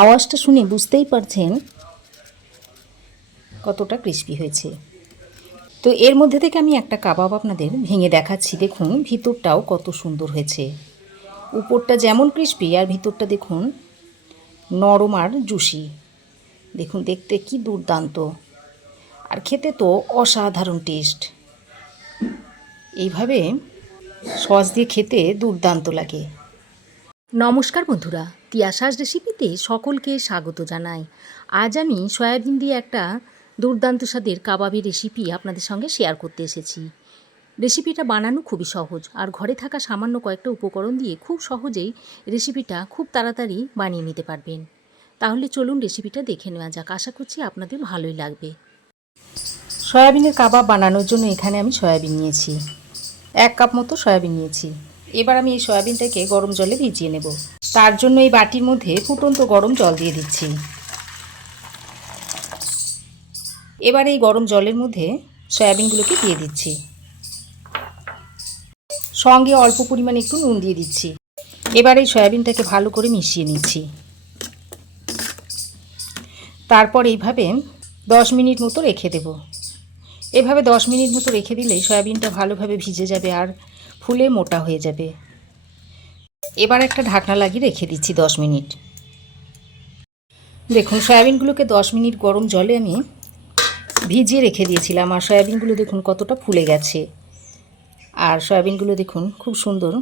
আওয়াজটা শুনে বুঝতেই পারছেন কতটা ক্রিস্পি হয়েছে। তো এর মধ্যে থেকে আমি একটা কাবাব আপনাদের ভেঙে দেখাচ্ছি। দেখুন ভিতরটাও কত সুন্দর হয়েছে। উপরটা যেমন ক্রিস্পি আর ভিতরটা দেখুন নরম আর জুসি। দেখুন দেখতে কি দুর্দান্ত, আর খেতে তো অসাধারণ টেস্ট। এইভাবে সস দিয়ে খেতে দুর্দান্ত লাগে। নমস্কার বন্ধুরা, তিয়াসাস রেসিপিতে সকলকে স্বাগত জানাই। আজ আমি সয়াবিন দিয়ে একটা দুর্দান্ত স্বাদের কাবাবের রেসিপি আপনাদের সঙ্গে শেয়ার করতে এসেছি। রেসিপিটা বানানো খুবই সহজ, আর ঘরে থাকা সামান্য কয়েকটা উপকরণ দিয়ে খুব সহজেই রেসিপিটা খুব তাড়াতাড়ি বানিয়ে নিতে পারবেন। তাহলে চলুন রেসিপিটা দেখে নেওয়া যাক। আশা করছি আপনাদের ভালোই লাগবে। সয়াবিনের কাবাব বানানোর জন্য এখানে আমি সয়াবিন নিয়েছি, 1 কাপ মতো সয়াবিন নিয়েছি। এবার আমি এই সয়াবিনটাকে গরম জলে ভিজিয়ে নেব। তার জন্য এই বাটির মধ্যে ফুটন্ত গরম জল দিয়ে দিচ্ছি। এবার এই গরম জলের মধ্যে সয়াবিনগুলোকে দিয়ে দিচ্ছি, সঙ্গে অল্প পরিমাণে একটু নুন দিয়ে দিচ্ছি। এবার এই সয়াবিনটাকে ভালো করে মিশিয়ে নিচ্ছি। তারপর এইভাবে 10 মিনিট মতো রেখে দেব। এভাবে 10 মিনিট মতো রেখে দিলেই সয়াবিনটা ভালোভাবে ভিজে যাবে আর ফুলে মোটা হয়ে যাবে। এবার একটা ঢাকনা লাগিয়ে রেখে দিচ্ছি 10 মিনিট। দেখুন সয়াবিনগুলোকে 10 মিনিট গরম জলে আমি ভিজিয়ে রেখে দিয়েছিলাম, আর সয়াবিনগুলো দেখুন কতটা ফুলে গেছে, আর সয়াবিনগুলো দেখুন খুব সুন্দর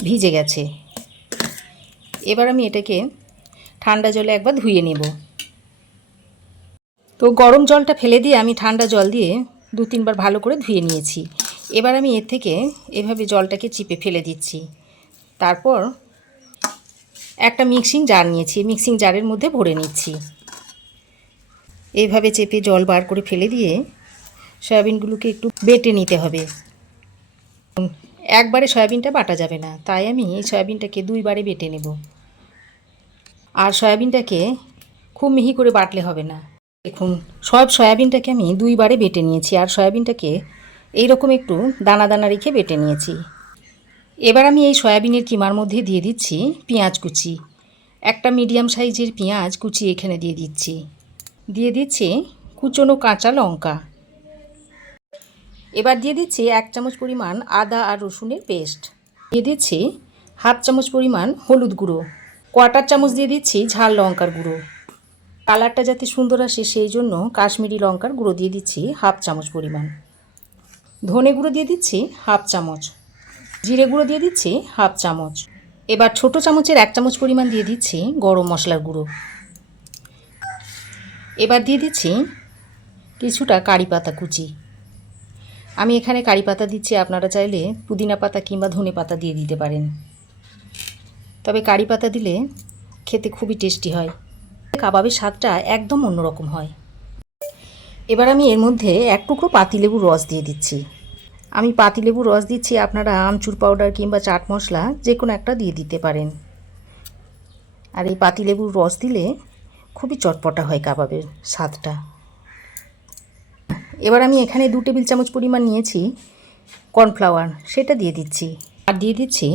ভিজে গেছে। এবার আমি এটাকে ঠান্ডা জলে একবার ধুয়ে নেব। তো গরম জলটা ফেলে দিয়ে আমি ঠান্ডা জল দিয়ে 2-3 বার ভালো করে ধুয়ে নিয়েছি। এবার আমি এর থেকে এভাবে জলটাকে চিপে ফেলে দিচ্ছি। তারপর একটা মিক্সিং জার নিয়েছি, মিক্সিং জারের মধ্যে ভরে নিচ্ছি। এইভাবে চেপে জল বার করে ফেলে দিয়ে সয়াবিনগুলোকে একটু বেটে নিতে হবে। একবারে সয়াবিনটা বাটা যাবে না, তাই আমি এই সয়াবিনটাকে 2 বারে বেটে নেব। আর সয়াবিনটাকে খুব মিহি করে বাটলে হবে না। দেখুন সব সয়াবিনটাকে আমি 2 বারে বেটে নিয়েছি, আর সয়াবিনটাকে এইরকম একটু দানা দানা রেখে বেটে নিয়েছি। এবার আমি এই সয়াবিনের কিমার মধ্যে দিয়ে দিচ্ছি পেঁয়াজ কুচি। একটা মিডিয়াম সাইজের পেঁয়াজ কুচি এখানে দিয়ে দিচ্ছি। দিয়ে দিচ্ছি কুচনো কাঁচা লঙ্কা। এবার দিয়ে দিচ্ছি 1 চামচ পরিমাণ আদা আর রসুনের পেস্ট। দিয়ে দিচ্ছি 1/2 চামচ পরিমাণ হলুদ গুঁড়ো। 1/4 চামচ দিয়ে দিচ্ছি ঝাল লঙ্কার গুঁড়ো। কালারটা যাতে সুন্দর আসে সেই জন্য কাশ্মীরি লঙ্কার গুঁড়ো দিয়ে দিচ্ছি 1/2 চামচ পরিমাণ। ধনে গুঁড়ো দিয়ে দিচ্ছি 1/2 চামচ। জিরে গুঁড়ো দিয়ে দিচ্ছি 1/2 চামচ। এবার ছোটো চামচের 1 চামচ পরিমাণ দিয়ে দিচ্ছি গরম মশলার গুঁড়ো। এবার দিয়ে দিচ্ছি কিছুটা কারি পাতা কুচি। আমি এখানে কারি পাতা দিচ্ছি, আপনারা চাইলে পুদিনা পাতা কিংবা ধনে পাতা দিয়ে দিতে পারেন, তবে কারি পাতা দিলে খেতে খুবই টেস্টি হয়। কাবাবের স্বাদটা একদম অন্যরকম হয়। এবার আমি এর মধ্যে 1 টুকরো পাতিলেবুর রস দিয়ে দিচ্ছি। আমি পাতিলেবুর রস দিচ্ছি, আপনারা আমচুর পাউডার কিংবা চাট মশলা যে কোনো একটা দিয়ে দিতে পারেন। আর এই পাতিলেবুর রস দিলে খুবই চটপটা হয় কাবাবের স্বাদটা। এবার আমি এখানে 2 টেবিল চামচ পরিমাণ নিয়েছি কর্নফ্লাওয়ার, সেটা দিয়ে দিচ্ছি। আর দিয়ে দিচ্ছি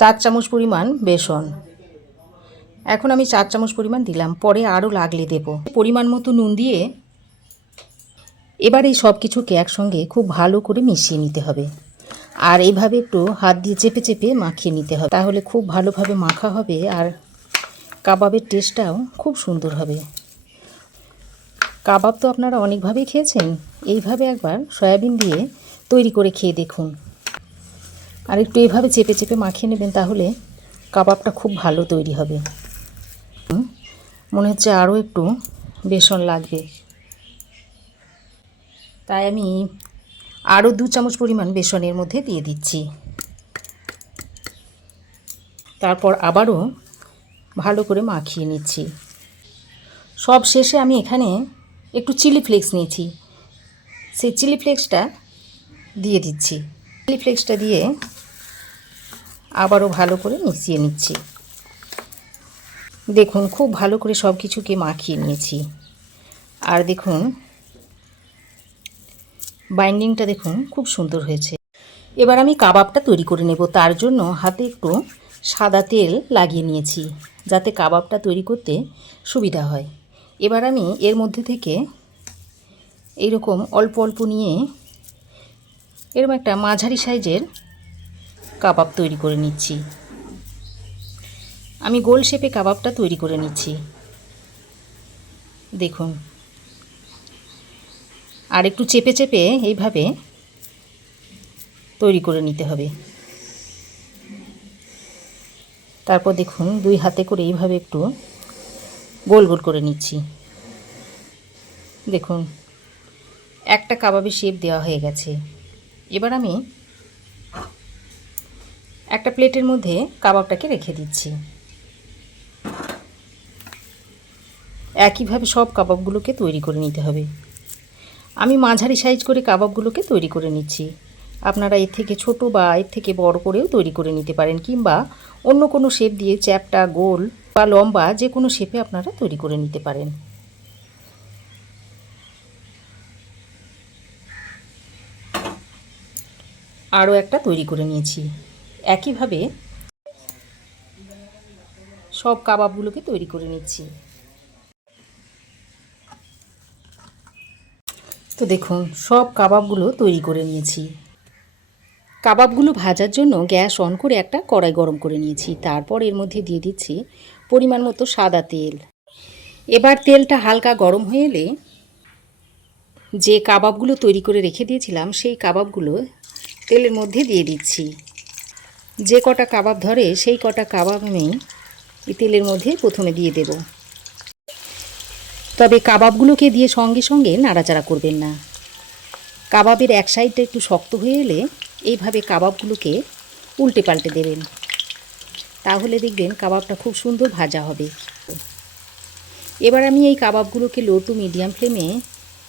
4 চামচ পরিমাণ বেসন। এখন আমি 4 চামচ পরিমাণ দিলাম, পরে আরও লাগলে দেব। পরিমাণ মতো নুন দিয়ে এবার এই সব কিছুকে একসঙ্গে খুব ভালো করে মিশিয়ে নিতে হবে। আর এইভাবে একটু হাত দিয়ে চেপে চেপে মাখিয়ে নিতে হবে, তাহলে খুব ভালোভাবে মাখা হবে আর কাবাবের টেস্টটাও খুব সুন্দর হবে। কাবাব তো আপনারা অনেকভাবেই খেয়েছেন, এইভাবে একবার সয়াবিন দিয়ে তৈরি করে খেয়ে দেখুন। আর একটু এইভাবে চেপে চেপে মাখিয়ে নেবেন, তাহলে কাবাবটা খুব ভালো তৈরি হবে। মনে হচ্ছে আরও একটু বেসন লাগবে, তাই আমি আরও 2 চামচ পরিমাণ বেসনের মধ্যে দিয়ে দিচ্ছি। তারপর আবারও ভালো করে মাখিয়ে নিচ্ছি। সব শেষে আমি এখানে একটু চিলি ফ্লেক্স নিয়েছি, সেই চিলি ফ্লেক্সটা দিয়ে দিচ্ছি। চিলি ফ্লেক্সটা দিয়ে আবারও ভালো করে মিশিয়ে নিচ্ছি। দেখুন খুব ভালো করে সব কিছুকে মাখিয়ে নিয়েছি। আর দেখুন বাইন্ডিংটা দেখুন খুব সুন্দর হয়েছে। এবার আমি কাবাবটা তৈরি করে নেব। তার জন্য হাতে একটু সাদা তেল লাগিয়ে নিয়েছি যাতে কাবাবটা তৈরি করতে সুবিধা হয়। এবার আমি এর মধ্যে থেকে এইরকম অল্প অল্প নিয়ে এরকম একটা মাঝারি সাইজের কাবাব তৈরি করে নিচ্ছি। আমি গোল শেপে কাবাবটা তৈরি করে নিচ্ছি, দেখুন। আর একটু চেপে চেপে এইভাবে তৈরি করে নিতে হবে। তারপর দেখুন 2 হাতে করে এইভাবে একটু গোল গোল করে নিচ্ছি। দেখুন একটা কাবাবের শেপ দেওয়া হয়ে গেছে। এবার আমি একটা প্লেটের মধ্যে কাবাবটাকে রেখে দিচ্ছি। একইভাবে সব কাবাবগুলোকে তৈরি করে নিতে হবে। আমি মাঝারি সাইজ করে কাবাবগুলোকে তৈরি করে নিচ্ছি। আপনারা এর থেকে ছোট বা এর থেকে বড় করেও তৈরি করে নিতে পারেন, কিংবা অন্য কোনো শেপ দিয়ে চ্যাপ্টা, গোল বা লম্বা যে কোনো শেপে আপনারা তৈরি করে নিতে পারেন। আরও একটা তৈরি করে নিয়েছি। একইভাবে সব কাবাবগুলোকে তৈরি করে নিচ্ছি। তো দেখুন সব কাবাবগুলো তৈরি করে নিয়েছি। কাবাবগুলো ভাজার জন্য গ্যাস অন করে একটা কড়াই গরম করে নিয়েছি। তারপর এর মধ্যে দিয়ে দিচ্ছি পরিমাণ মতো সাদা তেল। এবার তেলটা হালকা গরম হয়ে এলে যে কাবাবগুলো তৈরি করে রেখে দিয়েছিলাম সেই কাবাবগুলো তেলের মধ্যে দিয়ে দিচ্ছি। যে কটা কাবাব ধরে সেই কটা কাবাব আমি এই তেলের মধ্যে প্রথমে দিয়ে দেব। তবে কাবাবগুলোকে দিয়ে সঙ্গে সঙ্গে নাড়াচাড়া করবেন না। কাবাবের এক সাইডটা একটু শক্ত হয়ে এলে এইভাবে কাবাবগুলোকে উল্টে পাল্টে দেবেন, তাহলে দেখবেন কাবাবটা খুব সুন্দর ভাজা হবে। এবার আমি এই কাবাবগুলোকে লো টু মিডিয়াম ফ্লেমে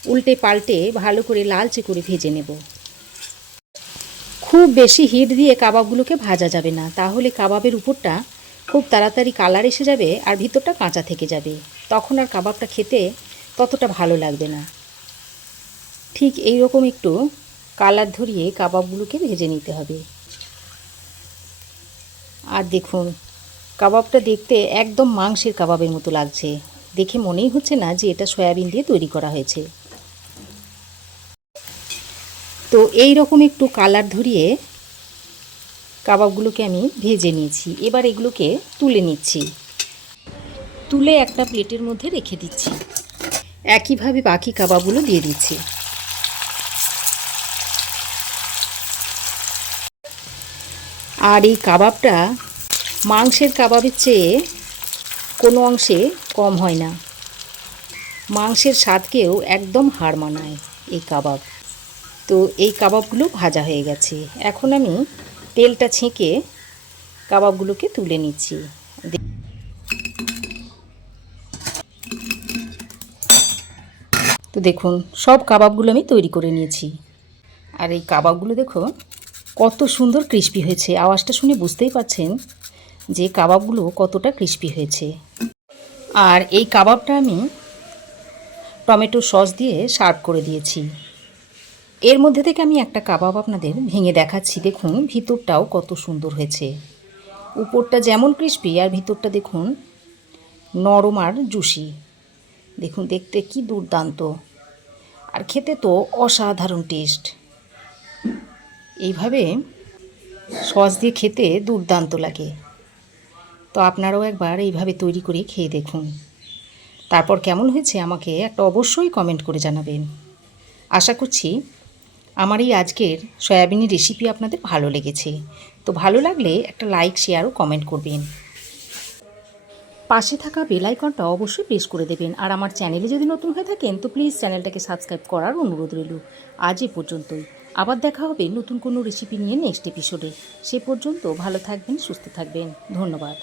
উল্টে পাল্টে ভালো করে লালচে করে ভেজে নেব। খুব বেশি হিট দিয়ে কাবাবগুলোকে ভাজা যাবে না, তাহলে কাবাবের উপরটা খুব তাড়াতাড়ি কালার এসে যাবে আর ভিতরটা কাঁচা থেকে যাবে, তখন আর কাবাবটা খেতে ততটা ভালো লাগবে না। ঠিক এই রকম একটু কালার ধরিয়ে কাবাবগুলোকে ভেজে নিতে হবে। আর দেখুন কাবাবটা দেখতে একদম মাংসের কাবাবের মতো লাগছে, দেখে মনেই হচ্ছে না যে এটা সয়াবিন দিয়ে তৈরি করা হয়েছে। তো এই রকম একটু কালার ধরিয়ে কাবাবগুলোকে আমি ভেজে নিয়েছি। এবার এগুলোকে তুলে নিচ্ছি, তুলে একটা প্লেটের মধ্যে রেখে দিচ্ছি। একইভাবে বাকি কাবাবগুলো দিয়ে দিচ্ছি। আর এই কাবাবটা মাংসের কাবাবের চেয়ে কোনো অংশে কম হয় না, মাংসের স্বাদকেও একদম হার মানায় এই কাবাব। তো এই কাবাবগুলো ভাজা হয়ে গেছে। এখন আমি তেলটা ছেঁকে কাবাবগুলোকে তুলে নিচ্ছি। তো দেখুন সব কাবাবগুলো আমি তৈরি করে নিয়েছি। আর এই কাবাবগুলো দেখো কত সুন্দর ক্রিস্পি হয়েছে। আওয়াজটা শুনে বুঝতেই পারছেন যে কাবাবগুলো কতটা ক্রিস্পি হয়েছে। আর এই কাবাবটা আমি টমেটো সস দিয়ে সার্ভ করে দিয়েছি। এর মধ্যে থেকে আমি একটা কাবাব আপনাদের ভেঙে দেখাচ্ছি। দেখুন ভিতরটাও কত সুন্দর হয়েছে, উপরটা যেমন ক্রিস্পি আর ভিতরটা দেখুন নরম আর জুসি। দেখুন দেখতে কি দুর্দান্ত, আর খেতে তো অসাধারণ টেস্ট। এইভাবে সস দিয়ে খেতে দুর্দান্ত লাগে। তো আপনারাও একবার এইভাবে তৈরি করে খেয়ে দেখুন, তারপর কেমন হয়েছে আমাকে একটা অবশ্যই কমেন্ট করে জানাবেন। আশা করছি আমার এই আজকের সয়াবিনের রেসিপি আপনাদের ভালো লেগেছে। তো ভালো লাগলে একটা লাইক, শেয়ার ও কমেন্ট করবেন। পাশে থাকা বেল আইকনটা অবশ্যই প্রেস করে দেবেন। আর আমার চ্যানেলে যদি নতুন হয়ে থাকেন তো প্লিজ চ্যানেলটাকে সাবস্ক্রাইব করার অনুরোধ রইল। আজ এ পর্যন্তই, আবার দেখা হবে নতুন কোনো রেসিপি নিয়ে নেক্সট এপিসোডে। সে পর্যন্ত ভালো থাকবেন, সুস্থ থাকবেন। ধন্যবাদ।